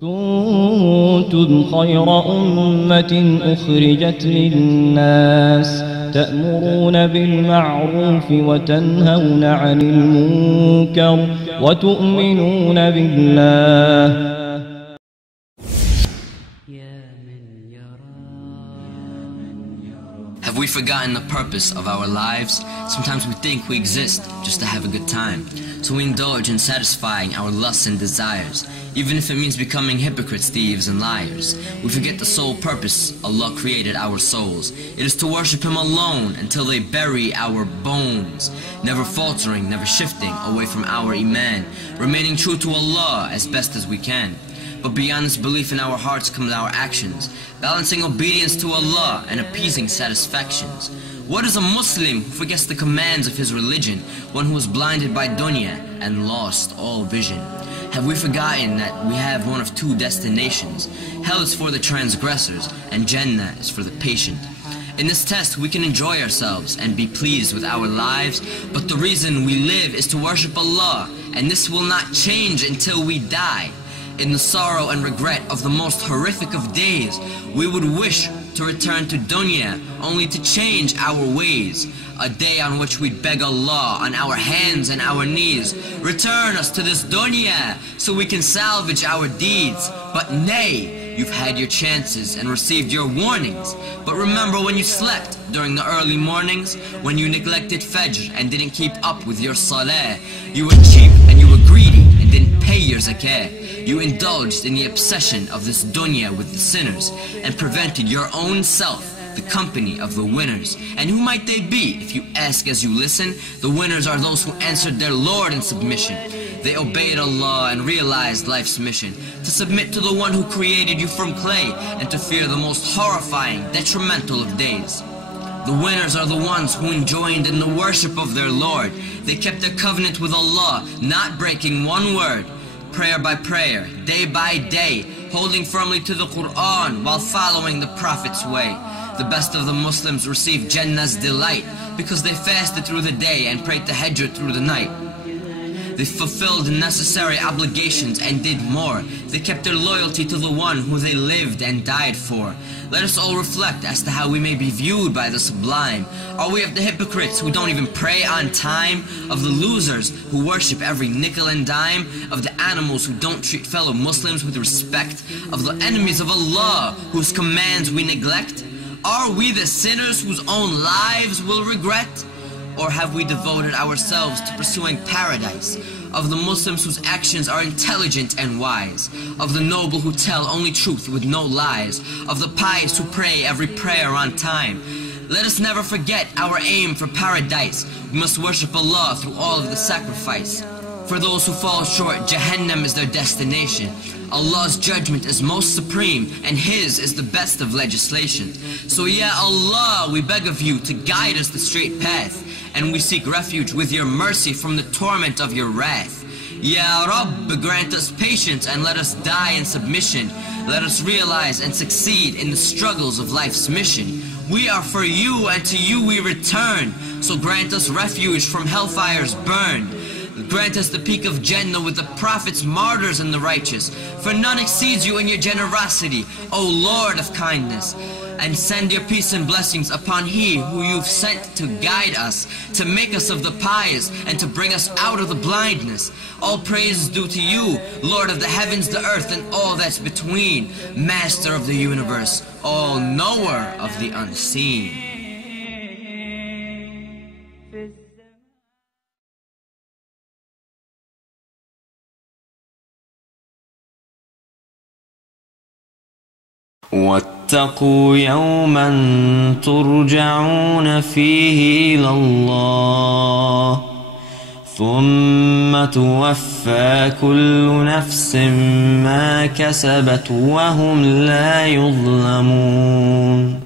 كنتم خير أمة أخرجت للناس تأمرون بالمعروف وتنهون عن المنكر وتؤمنون بالله. Have we forgotten the purpose of our lives? Sometimes we think we exist just to have a good time. So we indulge in satisfying our lusts and desires, even if it means becoming hypocrites, thieves, and liars. We forget the sole purpose Allah created our souls. It is to worship Him alone until they bury our bones, never faltering, never shifting away from our Iman, remaining true to Allah as best as we can. But beyond this belief in our hearts comes our actions, balancing obedience to Allah and appeasing satisfactions. What is a Muslim who forgets the commands of his religion, one who is blinded by dunya and lost all vision? Have we forgotten that we have one of two destinations? Hell is for the transgressors and Jannah is for the patient. In this test we can enjoy ourselves and be pleased with our lives, but the reason we live is to worship Allah, and this will not change until we die. In the sorrow and regret of the most horrific of days, we would wish to return to dunya only to change our ways. A day on which we'd beg Allah on our hands and our knees, return us to this dunya so we can salvage our deeds. But nay, you've had your chances and received your warnings. But remember when you slept during the early mornings, when you neglected Fajr and didn't keep up with your salah. You were cheap and you were greedy and didn't pay your zakah. You indulged in the obsession of this dunya with the sinners and prevented your own self the company of the winners. And who might they be? If you ask as you listen, the winners are those who answered their Lord in submission. They obeyed Allah and realized life's mission, to submit to the one who created you from clay and to fear the most horrifying, detrimental of days. The winners are the ones who enjoined in the worship of their Lord. They kept their covenant with Allah, not breaking one word. Prayer by prayer, day by day, holding firmly to the Quran while following the Prophet's way. The best of the Muslims received Jannah's delight because they fasted through the day and prayed tahajjud through the night. They fulfilled the necessary obligations and did more. They kept their loyalty to the one who they lived and died for. Let us all reflect as to how we may be viewed by the sublime. Are we of the hypocrites who don't even pray on time? Of the losers who worship every nickel and dime? Of the animals who don't treat fellow Muslims with respect? Of the enemies of Allah whose commands we neglect? Are we the sinners whose own lives will regret? Or have we devoted ourselves to pursuing paradise? Of the Muslims whose actions are intelligent and wise? Of the noble who tell only truth with no lies? Of the pious who pray every prayer on time? Let us never forget our aim for paradise. We must worship Allah through all of the sacrifice. For those who fall short, Jahannam is their destination. Allah's judgment is most supreme, and His is the best of legislation. So Ya Allah, we beg of you to guide us the straight path, and we seek refuge with your mercy from the torment of your wrath. Ya Rabb, grant us patience and let us die in submission. Let us realize and succeed in the struggles of life's mission. We are for you and to you we return, so grant us refuge from hellfire's burn. Grant us the peak of Jannah with the prophets, martyrs, and the righteous. For none exceeds you in your generosity, O Lord of kindness. And send your peace and blessings upon He who you've sent to guide us, to make us of the pious, and to bring us out of the blindness. All praise is due to you, Lord of the heavens, the earth, and all that's between, Master of the universe, all knower of the unseen. واتقوا يوما ترجعون فيه إلى الله ثم توفى كل نفس ما كسبت وهم لا يظلمون.